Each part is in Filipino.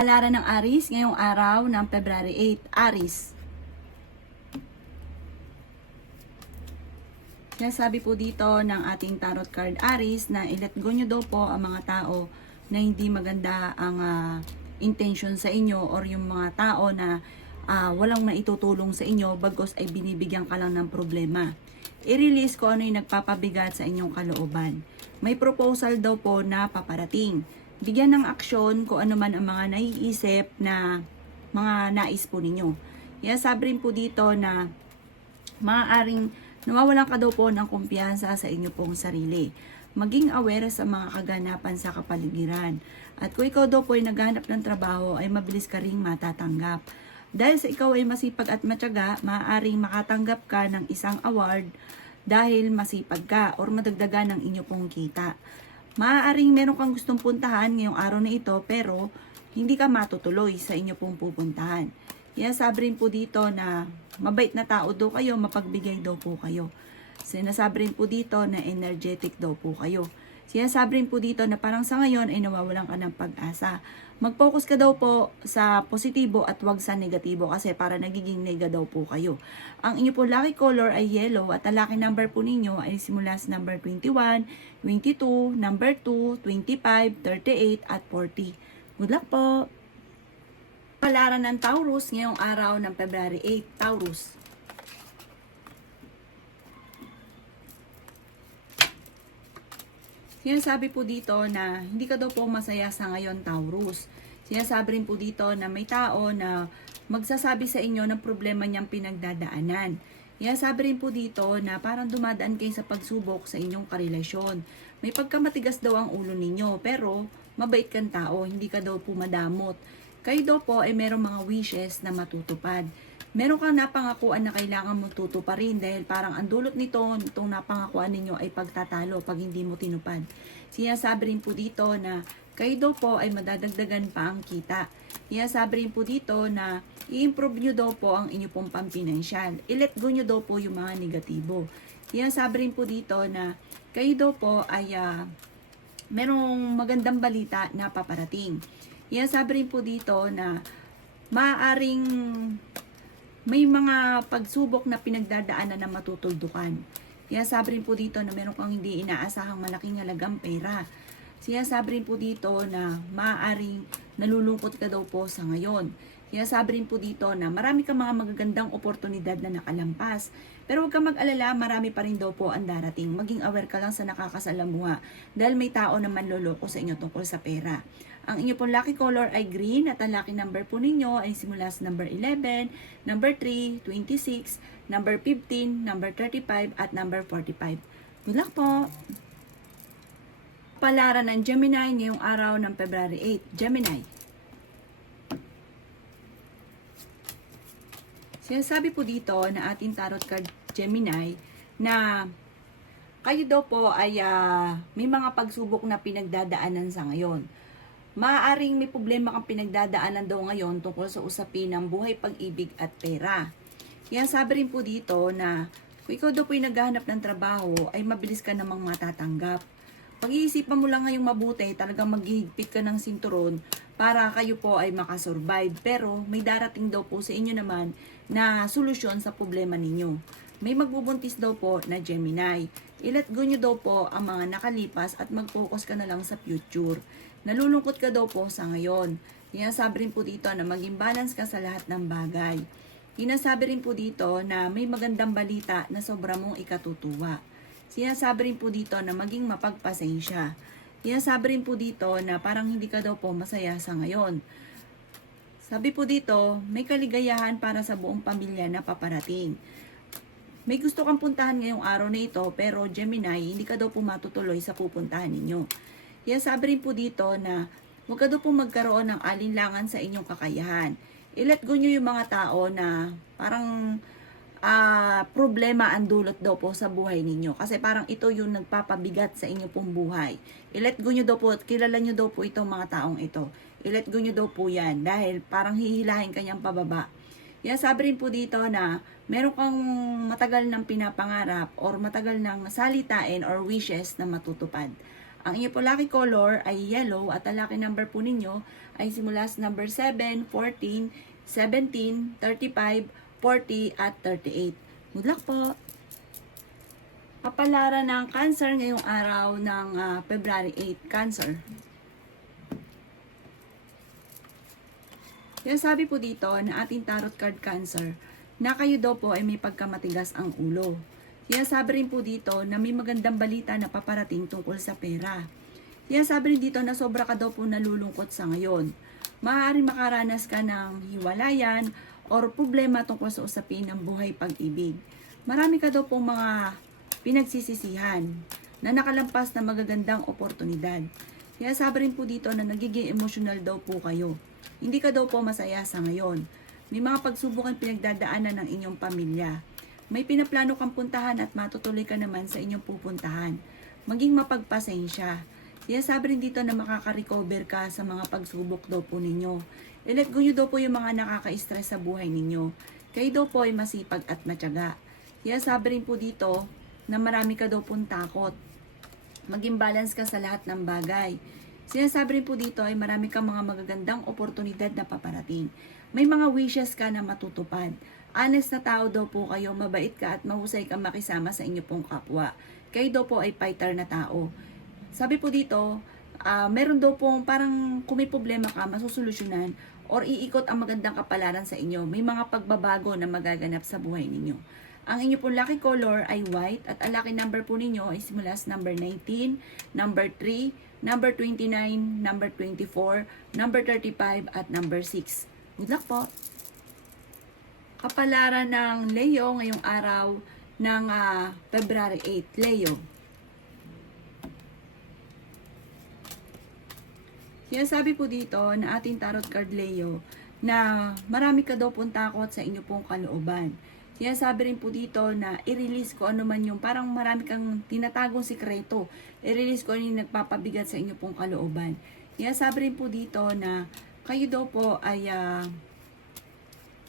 Palaran ng Aries ngayong araw ng February 8. Aries. Kaya sabi po dito ng ating tarot card Aries na i-let go nyo daw po ang mga tao na hindi maganda ang intention sa inyo or yung mga tao na walang maitutulong sa inyo bagos ay binibigyan ka lang ng problema. I-release ko ano yung nagpapabigat sa inyong kalooban. May proposal daw po na paparating. Bigyan ng aksyon kung ano man ang mga naiisip na mga nais po ninyo. Kaya sabi rin po dito na maaaring nawawalan ka daw po ng kumpiyansa sa inyo pong sarili. Maging aware sa mga kaganapan sa kapaligiran. At kung ikaw daw po ay naghahanap ng trabaho, ay mabilis ka ring matatanggap. Dahil sa ikaw ay masipag at matyaga, maaaring makatanggap ka ng isang award dahil masipag ka or madagdagan ng inyo pong kita. Maaaring meron kang gustong puntahan ngayong araw na ito pero hindi ka matutuloy sa inyo pong pupuntahan. Kaya sabi rin po dito na mabait na tao daw kayo, mapagbigay daw po kayo. Sinasabi rin po dito na energetic daw po kayo. Sinasabi rin po dito na parang sa ngayon ay nawawalan ka ng pag-asa. Mag-focus ka daw po sa positibo at wag sa negatibo kasi para nagiging nega daw po kayo. Ang inyo po lucky color ay yellow at ang lucky number po ninyo ay simula sa number 21, 22, number 2, 25, 38 at 40. Good luck po! Palaran ng Taurus ngayong araw ng February 8, Taurus. Sinasabi po dito na hindi ka daw po masaya sa ngayon, Taurus. Sinasabi rin po dito na may tao na magsasabi sa inyo ng problema niyang pinagdadaanan. Sinasabi rin po dito na parang dumadaan kayo sa pagsubok sa inyong karelasyon. May pagkamatigas daw ang ulo ninyo pero mabait kang tao, hindi ka daw po madamot. Kayo daw po ay merong mga wishes na matutupad. Meron kang napangakuan na kailangan mo tutuparin dahil parang ang dulot nito, itong napangakuan ninyo ay pagtatalo pag hindi mo tinupad. Sinasabi rin po dito na kayo daw po ay madadagdagan pa ang kita. Sinasabi rin po dito na i-improve nyo daw po ang inyo pong pampinansyal. I-let go nyo daw po yung mga negatibo. Sinasabi rin po dito na kayo daw po ay merong magandang balita na paparating. Sinasabi rin po dito na maaaring may mga pagsubok na pinagdadaanan na matutuldukan. Sabi rin po dito na meron kang hindi inaasahang malaking halagang pera. Sabi rin po dito na maaaring nalulungkot ka daw po sa ngayon. Sabi rin po dito na marami kang mga magagandang oportunidad na nakalampas. Pero huwag kang mag-alala, marami pa rin daw po ang darating. Maging aware ka lang sa nakakasalamuha dahil may tao na manloloko sa inyo tungkol sa pera. Ang inyo pong lucky color ay green at ang lucky number po ninyo ay simula sa number 11, number 3, 26, number 15, number 35 at number 45. Good luck po! Palaran ng Gemini ngayong araw ng February 8. Gemini. Sinasabi po dito na ating tarot card Gemini na kayo daw po ay may mga pagsubok na pinagdadaanan sa ngayon. Maaaring may problema kang pinagdadaanan daw ngayon tungkol sa usapin ng buhay, pag-ibig at pera. Sabi rin po dito na kung ikaw daw po ay naghahanap ng trabaho ay mabilis ka namang matatanggap. Pag-iisipan mo lang ngayong mabuti, talagang maghihigpit ka ng sinturon para kayo po ay makasurvive. Pero may darating daw po sa inyo naman na solusyon sa problema ninyo. May magbubuntis daw po na Gemini. I-let go nyo daw po ang mga nakalipas at mag-focus ka na lang sa future. Nalulungkot ka daw po sa ngayon. Sabi rin po dito na maging balance ka sa lahat ng bagay. Sabi rin po dito na may magandang balita na sobra mong ikatutuwa. Sinasabi rin po dito na maging mapagpasensya. Sinasabi rin po dito na parang hindi ka daw po masaya sa ngayon. Sabi po dito, may kaligayahan para sa buong pamilya na paparating. May gusto kang puntahan ngayong araw na ito pero Gemini, hindi ka daw po matutuloy sa pupuntahan ninyo. Sabi rin po dito na huwag ka daw po magkaroon ng alinlangan sa inyong kakayahan. I-let go nyo yung mga tao na parang problema ang dulot daw po sa buhay ninyo. Kasi parang ito yung nagpapabigat sa inyo pong buhay. I-let go nyo daw po at kilala nyo daw po itong mga taong ito. I-let go nyo daw po yan dahil parang hihilahin kanyang pababa. Sabi rin po dito na meron kang matagal ng pinapangarap or matagal ng salitain or wishes na matutupad. Ang inyo po lucky color ay yellow at ang lucky number po ninyo ay simula sa number 7, 14, 17, 35, 40 at 38. Good luck po! Kapalaran ng Cancer ngayong araw ng February 8, Cancer. Kaya sabi po dito na ating tarot card Cancer na kayo daw po ay may pagkamatigas ang ulo. Kaya sabi rin po dito na may magandang balita na paparating tungkol sa pera. Kaya sabi rin dito na sobra ka daw po nalulungkot sa ngayon. Maaaring makaranas ka ng hiwalayan or problema tungkol sa usapin ng buhay pag-ibig. Marami ka daw pong mga pinagsisisihan na nakalampas na magagandang oportunidad. Kaya sabi rin po dito na nagiging emotional daw po kayo. Hindi ka daw po masaya sa ngayon. May mga pagsubok ang pinagdadaanan ng inyong pamilya. May pinaplano kang puntahan at matutuloy ka naman sa inyong pupuntahan. Maging mapagpasensya. Kaya sabi rin dito na makaka-recover ka sa mga pagsubok daw po ninyo. I-let go nyo daw po yung mga nakaka-stress sa buhay ninyo. Kayo daw po ay masipag at matyaga. Kaya sabi rin po dito na marami ka daw pong takot. Maging balance ka sa lahat ng bagay. Sinasabi rin po dito ay marami kang mga magagandang oportunidad na paparating. May mga wishes ka na matutupad. Honest na tao daw po kayo, mabait ka at mahusay kang makisama sa inyo pong kapwa. Kayo daw po ay fighter na tao. Sabi po dito, meron daw pong parang kung may problema ka, masusolusyonan or iikot ang magandang kapalaran sa inyo. May mga pagbabago na magaganap sa buhay ninyo. Ang inyo pong lucky color ay white at ang lucky number po ninyo ay simula sa number 19, number 3, number 29, number 24, number 35 at number 6. Good luck po! Kapalaran ng Leo ngayong araw ng February 8. Leo. Kaya sabi po dito na ating tarot card Leo na marami ka daw pong takot sa inyo pong kalooban. Kaya sabi rin po dito na i-release ko ano man yung parang marami kang tinatagong sikreto. I-release ko ano yung nagpapabigat sa inyo pong kalooban. Kaya sabi rin po dito na kayo daw po ay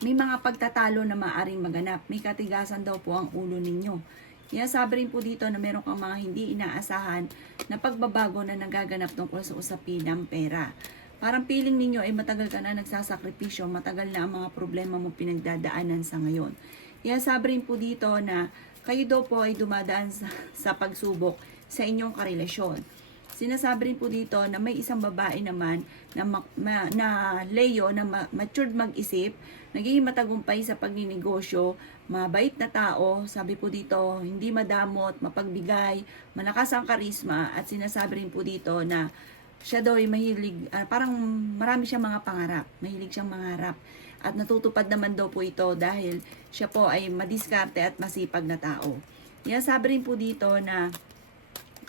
may mga pagtatalo na maaring maganap. May katigasan daw po ang ulo ninyo. Kaya sabi rin po dito na meron kang mga hindi inaasahan na pagbabago na nagaganap tungkol sa usapin ng pera. Parang feeling ninyo ay matagal ka na nagsasakripisyo, matagal na ang mga problema mo pinagdadaanan sa ngayon. Kaya sabi rin po dito na kayo daw po ay dumadaan sa pagsubok sa inyong karelasyon. Sinasabi rin po dito na may isang babae naman na Leo na matured mag-isip, nagiging matagumpay sa pagninegosyo, mabait na tao, sabi po dito, hindi madamot, mapagbigay, malakas ang karisma, at sinasabi rin po dito na siya daw ay mahilig, parang marami siyang mga pangarap, mahilig siyang mangarap, at natutupad naman daw po ito dahil siya po ay madiskarte at masipag na tao. Kaya sabi rin po dito na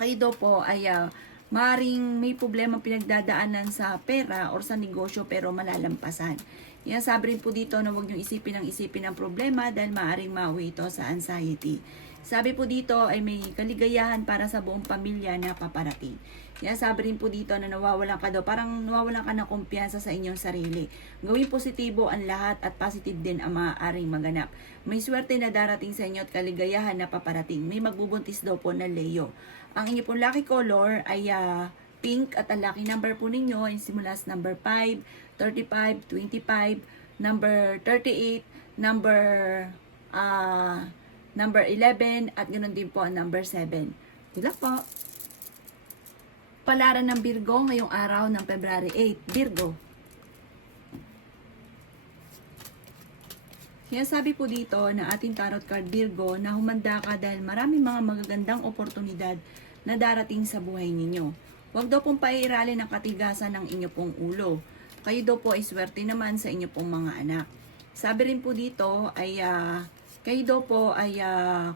kayo daw po ay maring may problema pinagdadaanan sa pera or sa negosyo pero malalampasan. Yan sabi rin po dito na huwag nyo isipin ang problema dahil maaring mauwi ito sa anxiety. Sabi po dito ay may kaligayahan para sa buong pamilya na paparating. Yan sabi rin po dito na nawawalan ka daw, parang nawawalan ka ng kumpiyansa sa inyong sarili. Gawin positibo ang lahat at positive din ang maaaring maganap. May swerte na darating sa inyo at kaligayahan na paparating. May magbubuntis daw po na Leo. Ang inyo pong lucky color ay pink at ang lucky number po ninyo ay simula sa number 5, 35, 25, number 38, number 11 at ganoon din po ang number 7. Good luck po! Palaran ng Virgo ngayong araw ng February 8. Virgo. Kaya sabi po dito na ating tarot card Virgo na humanda ka dahil maraming mga magagandang oportunidad na darating sa buhay ninyo. Huwag daw pong pairalin ang katigasan ng inyo pong ulo. Kayo daw po ay swerte naman sa inyo pong mga anak. Sabi rin po dito ay kayo daw po ay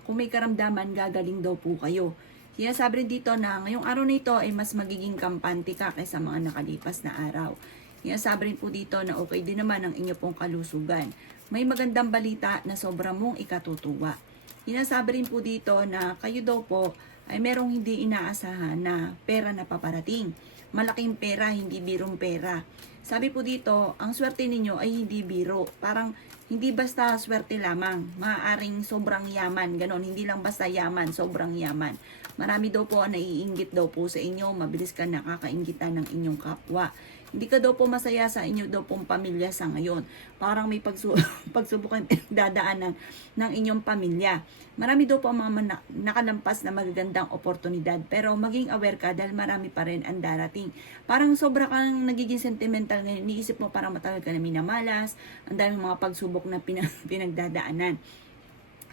kung may karamdaman gagaling daw po kayo. Kaya sabi rin dito na ngayong araw na ito ay mas magiging kampante ka kaysa mga nakalipas na araw. Kaya sabi rin po dito na okay din naman ang inyo pong kalusugan. May magandang balita na sobra mong ikatutuwa. Sinasabi rin po dito na kayo daw po ay merong hindi inaasahan na pera na paparating. malaking pera, hindi birong pera. Sabi po dito, ang swerte ninyo ay hindi biro. Parang hindi basta swerte lamang. Maaaring sobrang yaman, ganon. Hindi lang basta yaman, sobrang yaman. Marami daw po ang naiinggit daw po sa inyo. Mabilis ka nakakainggitan ng inyong kapwa. Hindi ka daw po masaya sa inyo daw pong pamilya sa ngayon. Parang may pagsubukan dadaanan ng inyong pamilya. Marami daw po ang mga nakalampas na magagandang oportunidad. Pero maging aware ka dahil marami pa rin ang darating. Parang sobra kang nagiging sentimental ngayon. Iniisip mo parang matagal ka na minamalas. Ang daming mga pagsubok na pinagdadaanan.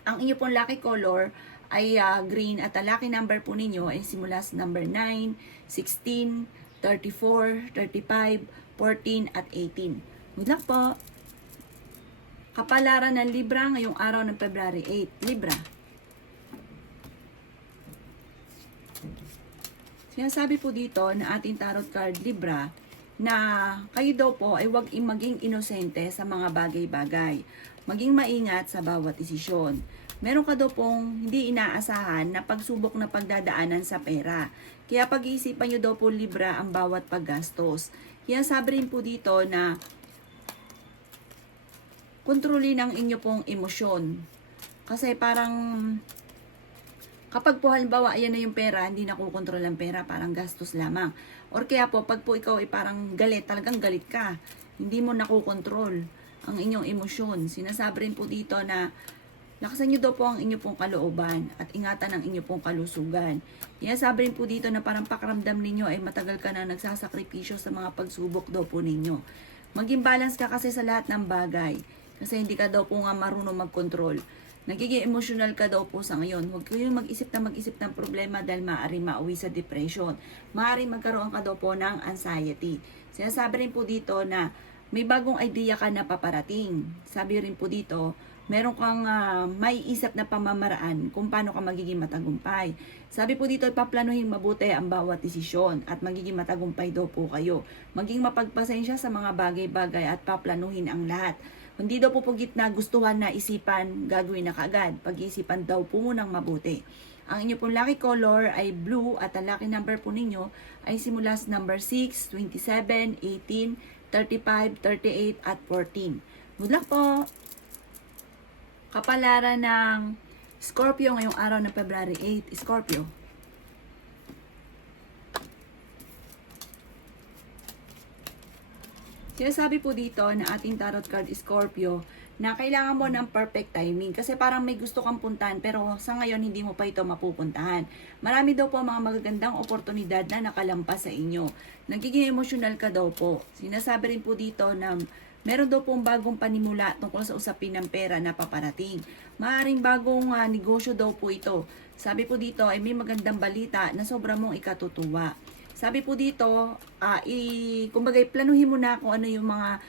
Ang inyo pong lucky color ay green at ang lucky number po ninyo ay simula sa number 9, 16, 34, 35, 14, at 18. Good luck po! Kapalaran ng Libra ngayong araw ng February 8. Libra. Sinasabi po dito na ating tarot card Libra na kayo daw po ay huwag maging inosente sa mga bagay-bagay. Maging maingat sa bawat desisyon. Meron ka daw pong hindi inaasahan na pagsubok na pagdadaanan sa pera. Kaya pag-iisipan nyo daw po Libra ang bawat paggastos. Kaya sabi rin po dito na kontrolin ang inyo pong emosyon. Kasi parang kapag po halimbawa ayan na yung pera, hindi nakukontrol ang pera, parang gastos lamang. Or kaya po pag po ikaw ay parang galit, talagang galit ka. Hindi mo nakukontrol ang inyong emosyon. Sinasabi rin po dito na lakasan nyo daw po ang inyo pong kalooban at ingatan ang inyo pong kalusugan. Kaya sabi rin po dito na parang pakiramdam ninyo ay matagal ka na nagsasakripisyo sa mga pagsubok daw po ninyo. Maging balance ka kasi sa lahat ng bagay. Kasi hindi ka daw po nga marunong mag-control. Nagiging emotional ka daw po sa ngayon. Huwag kayong mag-isip ng problema dahil maaari mauwi sa depression. Maaari magkaroon ka daw po ng anxiety. Sinasabi rin po dito na may bagong idea ka na paparating. Sabi rin po dito, meron kang maiisip na pamamaraan kung paano ka magiging matagumpay. Sabi po dito, ipaplanuhin mabuti ang bawat desisyon at magiging matagumpay daw po kayo. Maging mapagpasensya sa mga bagay-bagay at paplanuhin ang lahat. Hindi daw po pugit na gustuhan na isipan, gagawin na kaagad. Pag-iisipan daw po munang mabuti. Ang inyo pong lucky color ay blue at ang lucky number po ninyo ay simula sa number 6, 27, 18, 35, 38, at 14. Good luck po! Kapalaran ng Scorpio ngayong araw ng February 8. Scorpio. Sinasabi po dito na ating tarot card Scorpio na kailangan mo ng perfect timing kasi parang may gusto kang puntahan pero sa ngayon hindi mo pa ito mapupuntahan. Marami daw po mga magagandang oportunidad na nakalampas sa inyo. Nagiging emotional ka daw po. Sinasabi rin po dito na meron daw pong bagong panimula tungkol sa usapin ng pera na paparating. Maaring bagong negosyo daw po ito. Sabi po dito ay may magandang balita na sobra mong ikatutuwa. Sabi po dito, kumbaga planuhin mo na kung ano yung mga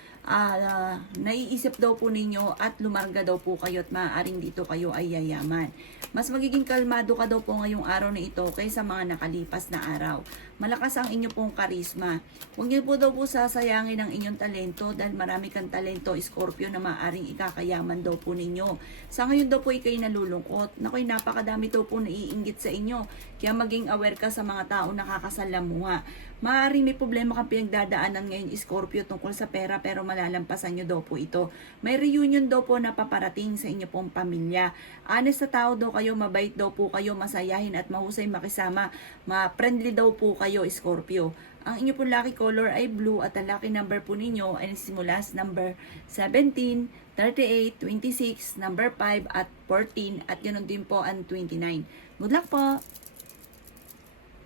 naiisip daw po ninyo at lumarga daw po kayo at maaaring dito kayo ay yayaman. Mas magiging kalmado ka daw po ngayong araw na ito kaysa mga nakalipas na araw. Malakas ang inyo pong karisma. Huwag niyo po daw po sasayangin ang inyong talento dahil marami kang talento, Scorpio, na maaaring ikakayaman daw po ninyo. Sa ngayon daw po ikay nalulungkot. Nakoy, napakadami daw po naiinggit sa inyo. Kaya maging aware ka sa mga tao nakakasalamuha. Maaaring may problema kang pinagdadaanan ngayon, Scorpio, tungkol sa pera pero malalampasan nyo daw po ito. May reunion daw po na paparating sa inyo pong pamilya. Honest na tao daw kayo, mabait daw po kayo, masayahin at mahusay makisama. Ma-friendly daw po kayo, Scorpio. Ang inyo pong lucky color ay blue at ang lucky number po ninyo ay nagsimula sa number 17, 38, 26, number 5 at 14 at ganoon din po ang 29. Good luck po!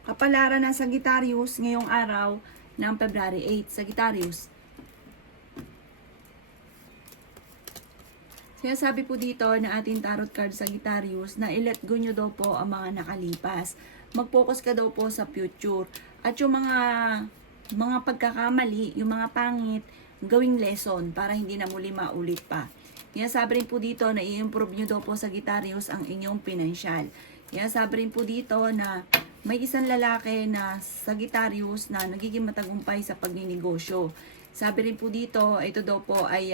Kapalaran ng Sagittarius ngayong araw ng February 8. Sagittarius. Sinasabi po dito na ating tarot card Sagittarius na i-let go nyo daw po ang mga nakalipas. Mag-focus ka daw po sa future. At yung mga pagkakamali, yung mga pangit, gawing lesson para hindi na muli maulit pa. Kaya sabi rin po dito na i-improve nyo daw po Sagittarius ang inyong pinansyal. Kaya sabi rin po dito na may isang lalaki na Sagittarius na nagiging matagumpay sa pagninegosyo. Sabi rin po dito, ito daw po ay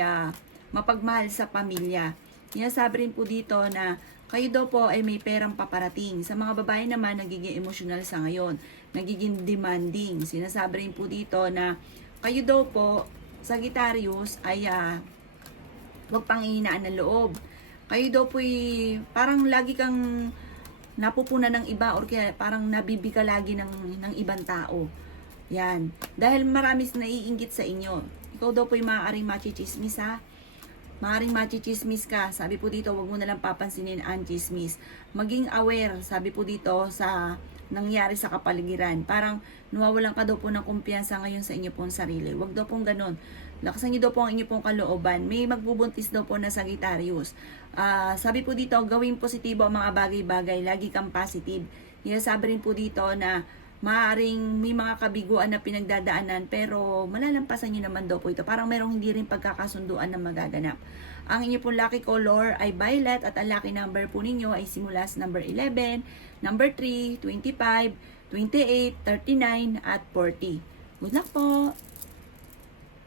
mapagmahal sa pamilya. Sinasabi rin po dito na kayo daw po ay may perang paparating. Sa mga babae naman, nagiging emotional sa ngayon. Nagiging demanding. Sinasabi rin po dito na kayo daw po, Sagittarius, ay huwag panghihinaan ng loob. Kayo daw po parang lagi kang napupuna ng iba or kaya parang nabibika lagi ng ibang tao. Yan. Dahil marami naiinggit sa inyo. Ikaw daw po maaaring machichismis ha. Maaaring machichismis ka. Sabi po dito, wag mo nalang papansinin ang chismis. Maging aware, sabi po dito, sa nangyari sa kapaligiran. Parang nawawalan ka daw po ng kumpiyansa ngayon sa inyo pong sarili. Wag daw pong ganun. Lakasan niyo daw po ang inyo pong kalooban. May magbubuntis daw po na Sagittarius. Sabi po dito, gawing positibo ang mga bagay-bagay. Lagi kang positive. Sabi rin po dito na maaaring may mga kabiguan na pinagdadaanan pero malalampasan nyo naman daw po ito. Parang merong hindi rin pagkakasunduan na magaganap. Ang inyo pong lucky color ay violet at ang lucky number po ninyo ay simula sa number 11, number 3, 25, 28, 39 at 40. Good luck po!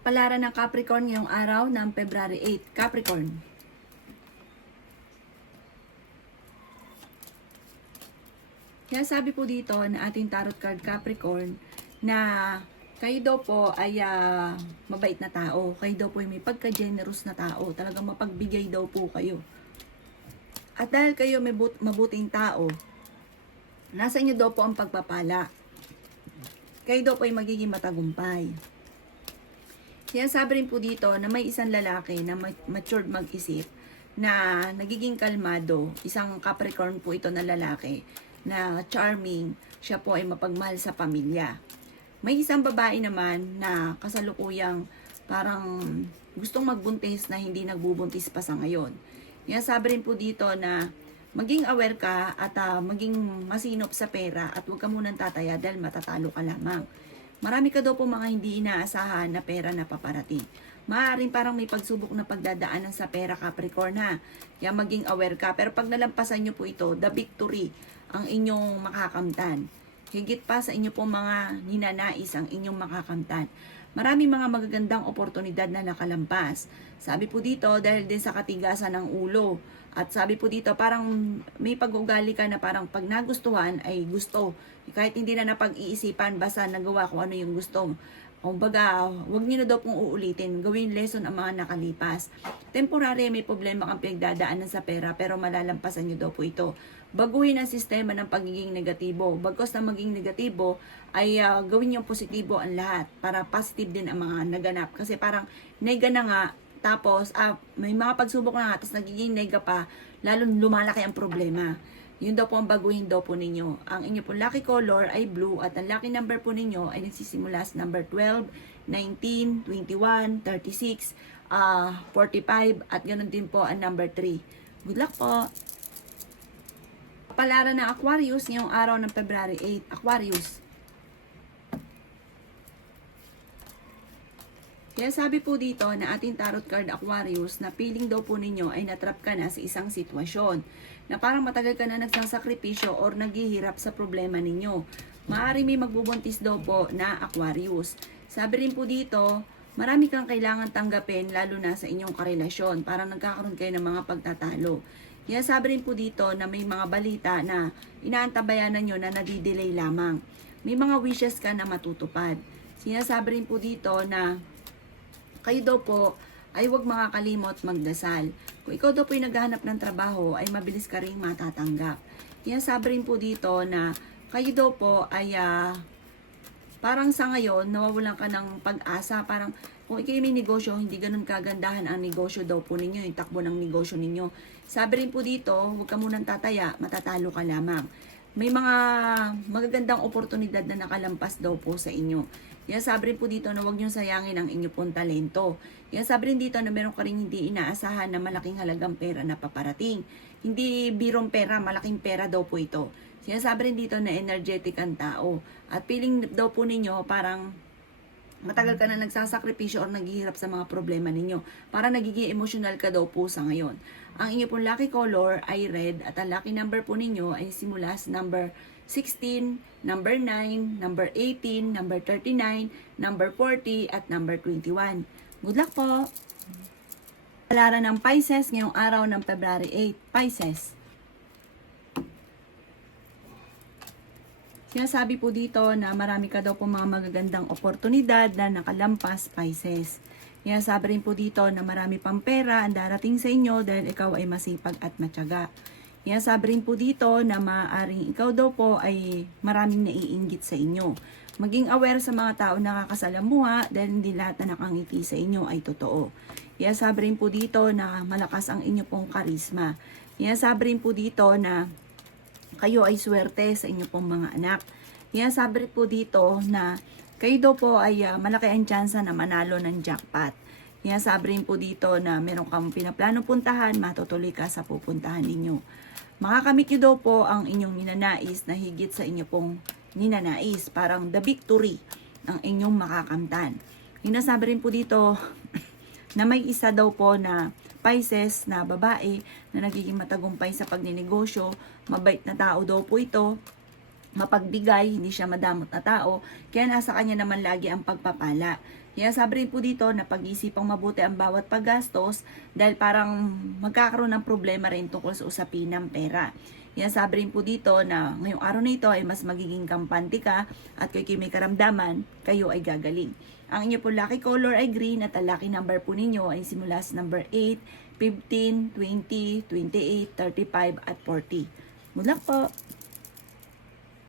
Palaran ng Capricorn ngayong araw ng February 8. Capricorn. Kaya sabi po dito na ating tarot card Capricorn na kayo daw po ay mabait na tao. Kayo daw po ay may pagka-generous na tao. Talagang mapagbigay daw po kayo. At dahil kayo may mabuting tao, nasa inyo daw po ang pagpapala. Kayo daw po ay magiging matagumpay. Kaya sabi rin po dito na may isang lalaki na matured mag-isip na nagiging kalmado. Isang Capricorn po ito na lalaki na charming, siya po ay mapagmahal sa pamilya. May isang babae naman na kasalukuyang parang gustong magbuntis na hindi nagbubuntis pa sa ngayon. Sabi rin po dito na maging aware ka at maging masinop sa pera at huwag ka munang tataya dahil matatalo ka lamang. Marami ka daw po mga hindi inaasahan na pera na paparating. Maaaring parang may pagsubok na pagdadaanan sa pera Capricorn ha. Kaya maging aware ka. Pero pag nalampasan nyo po ito, the victory ang inyong makakamtan. Higit pa sa inyo po mga ninanais ang inyong makakamtan. Marami mga magagandang oportunidad na nakalampas. Sabi po dito, dahil din sa katigasan ng ulo. At sabi po dito, parang may pag-ugali ka na parang pag nagustuhan ay gusto. Kahit hindi na napag-iisipan, basta nagawa kung ano yung gusto. Kumbaga, huwag niyo na daw pong uulitin. Gawin lesson ang mga nakalipas. Temporary, may problema kang pinagdadaanan sa pera, pero malalampasan niyo daw po ito. Baguhin ang sistema ng pagiging negatibo. Bagkos na maging negatibo, ay gawin yung positibo ang lahat. Para positive din ang mga naganap. Kasi parang nega na nga, tapos may mga pagsubok na nga, tapos nagiging nega pa, lalong lumalaki ang problema. Yun daw po ang baguhin daw po ninyo. Ang inyo po lucky color ay blue at ang lucky number po ninyo ay nagsisimula sa number 12, 19, 21, 36, 45 at ganoon din po ang number 3. Good luck po! Palaran ng Aquarius ngayong araw ng February 8. Aquarius. Kaya sabi po dito na ating tarot card Aquarius na feeling daw po ninyo ay natrap ka na sa isang sitwasyon na parang matagal ka na nagsasakripisyo or naghihirap sa problema ninyo. Maaari may magbubuntis daw po na Aquarius. Sabi rin po dito, marami kang kailangan tanggapin lalo na sa inyong karelasyon. Parang nagkakaroon kayo ng mga pagtatalo. Kaya sabi rin po dito na may mga balita na inaantabayanan nyo na nadidelay lamang. May mga wishes ka na matutupad. Sinasabi rin po dito na kayo daw po ay huwag makakalimot magdasal. Kung ikaw daw po ay naghahanap ng trabaho, ay mabilis ka rin matatanggap. Kaya sabi rin po dito na kayo daw po ay parang sa ngayon, nawawalan ka ng pag-asa. Parang kung ikaw may negosyo, hindi ganun kagandahan ang negosyo daw po ninyo, yung takbo ng negosyo ninyo. Sabi rin po dito, huwag ka munang tataya, matatalo ka lamang. May mga magagandang oportunidad na nakalampas daw po sa inyo. Kaya sabi rin po dito na huwag niyong sayangin ang inyo pong talento. Kaya sabi rin dito na meron ka rin hindi inaasahan na malaking halagang pera na paparating. Hindi birong pera, malaking pera daw po ito. Kaya sabi rin dito na energetic ang tao. At feeling daw po ninyo parang matagal ka na nagsasakripisyo o naghihirap sa mga problema ninyo. Para nagiging emotional ka daw po sa ngayon. Ang inyo pong lucky color ay red at ang lucky number po ninyo ay simula sa number 16, number 9, number 18, number 39, number 40, at number 21. Good luck po! Palaran ng Pisces ngayong araw ng February 8. Pisces. Sinasabi po dito na marami ka daw po mga magagandang oportunidad na nakalampas, Pisces. Sinasabi rin po dito na marami pang pera ang darating sa inyo dahil ikaw ay masipag at matyaga. Sinasabi rin po dito na maaaring ikaw daw po ay maraming naiinggit sa inyo. Maging aware sa mga tao na nakakasalamuha dahil hindi lahat na nakangiti sa inyo ay totoo. Sinasabi rin po dito na malakas ang inyo pong karisma. Sinasabi rin po dito na kayo ay swerte sa inyo pong mga anak. Sinasabi rin po dito na kayo daw po ay malaki ang tsansa na manalo ng jackpot. Sinasabi rin po dito na meron kang pinaplano puntahan, matutuloy ka sa pupuntahan ninyo. Makakamit nyo daw po ang inyong ninanais na higit sa inyo pong ninanais. Parang the victory ang inyong makakamtan. Sinasabi rin po dito na may isa daw po na Pisces na babae na nagiging matagumpay sa pagninegosyo. Mabait na tao daw po ito. Mapagbigay, hindi siya madamot na tao. Kaya nasa kanya naman lagi ang pagpapala. Kaya sabi rin po dito na pag-isipang mabuti ang bawat paggastos dahil parang magkakaroon ng problema rin tungkol sa usapin ng pera. Kaya sabi rin po dito na ngayong araw na ito ay mas magiging kampante ka at kung may karamdaman, kayo ay gagaling. Ang inyo po lucky color ay green at ang lucky number po ninyo ay simula sa number 8, 15, 20, 28, 35 at 40. Good luck po!